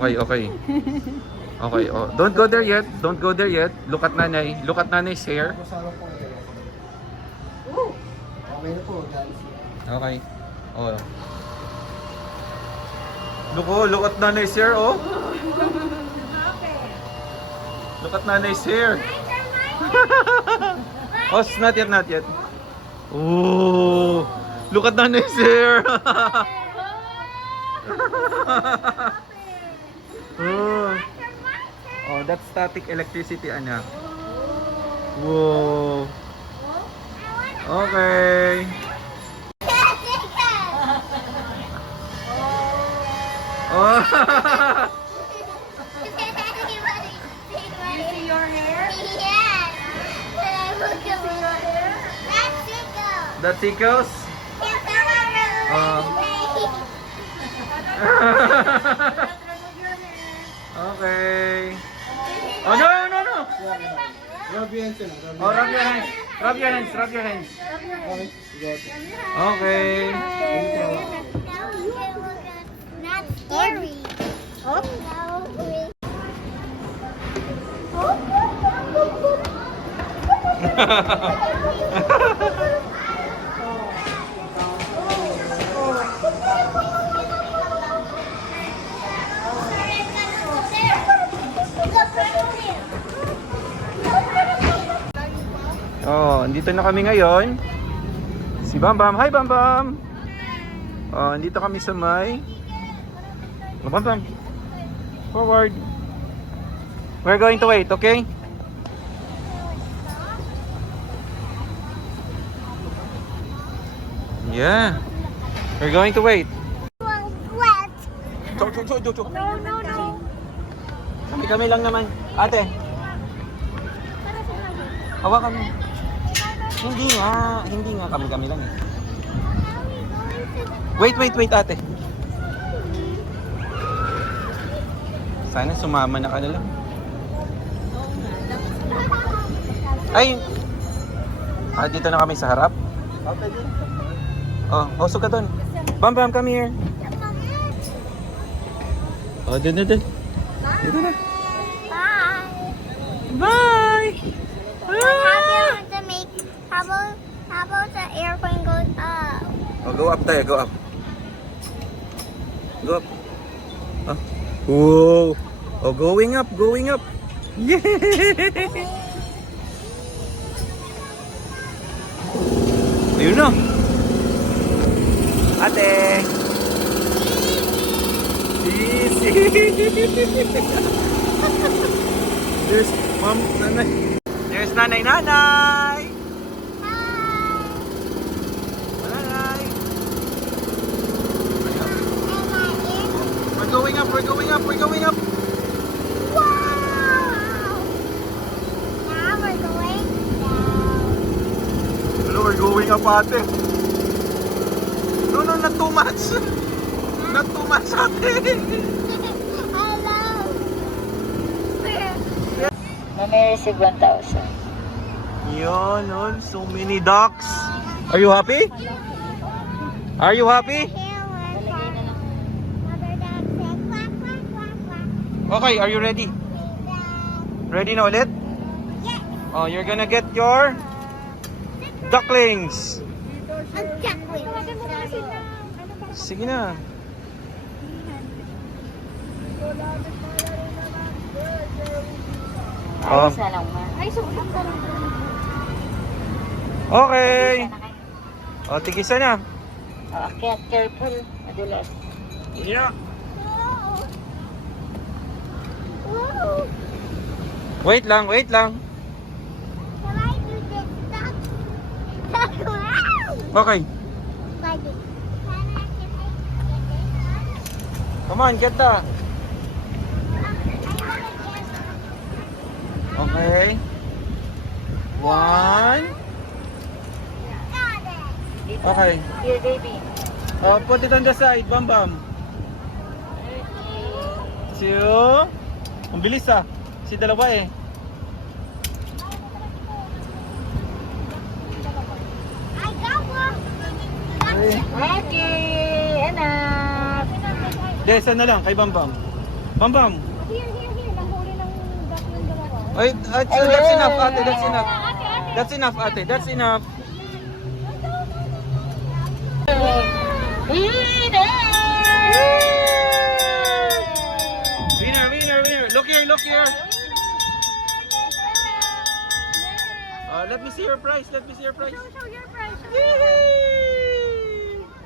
Okay, okay. Okay, oh. Don't go there yet. Don't go there yet. Look at nanay. Look at nanay's hair. Okay na po, guys. Okay. Oh. Look at nanay's hair, oh. Look at nanay's hair. Oh, it's not yet, not yet. Oh. Look at nanay's hair. Oh. Oh, that's static electricity, anak. Whoa. Okay. Oh. You see your hair? Yes. Look at your hair. That's Tickle. That tickles? Okay. Oh, no, no, no. Rub your hands in. Oh, rub your hands. Rub your hands. Rub your hands. Okay, good. Okay. Not scary. Oh? Oh, andito na kami ngayon. Si Bam Bam. Hi, Bam Bam. Oh, andito kami sa may... Oh, Bam Bam. Forward. We're going to wait, okay? Yeah. We're going to wait. Wet. No, no, no. Kami lang naman. Ate, hawakan mo. Hindi nga kami lang eh. Wait, ate. Sana sumama na ka na lang. Ay! Dito na kami sa harap. Oh, husog ka doon. Bam Bam, come here. Oh, dun. Dito na. Bye. Bye! How about the airplane goes up? Oh, go up tayo, go up. Go up. Ah. Whoa! Oh, going up. Yeah! Ayun na. Ate! Easy! There's mom, nanay. There's nanay! Nanay! We're going up. Wow! Now we're going down. Hello, we're going up, ate. No, not too much. Not too much, ate. Hello. May receive 1,000. Yun, so many ducks. Are you happy? Are you happy? Okay, are you ready? Ready na ulit? Yes. Oh, you're gonna get your ducklings. Ang duckling. Sige na. Ayos na lang ma. Ay, sumunod ka lang. Okay. Sana kayo. O, tigisa na. Akyat, careful. Madulas. Yeah. Whoa. Wait lang, wait lang. Can I do this duck? Wow. Okay. Like it. Can I get this one? Come on, get the. I wanna get Okay. 1. got it. Dito. Okay. Here, baby. Put it on the side, Bam Bam. 2. Ang bilis ah. Si dalawa eh. I got one. Okay. Okay, enough. De, isa na lang kay Bam Bam. Bam Bam. Here. Nahuli ng duck ng dalawa. Ay, that's enough, ate. That's enough. That's enough, ate. That's enough. Winner, winner, winner. Look here, look here. Let me see your prize. Let me see your prize. Show your price. Yay!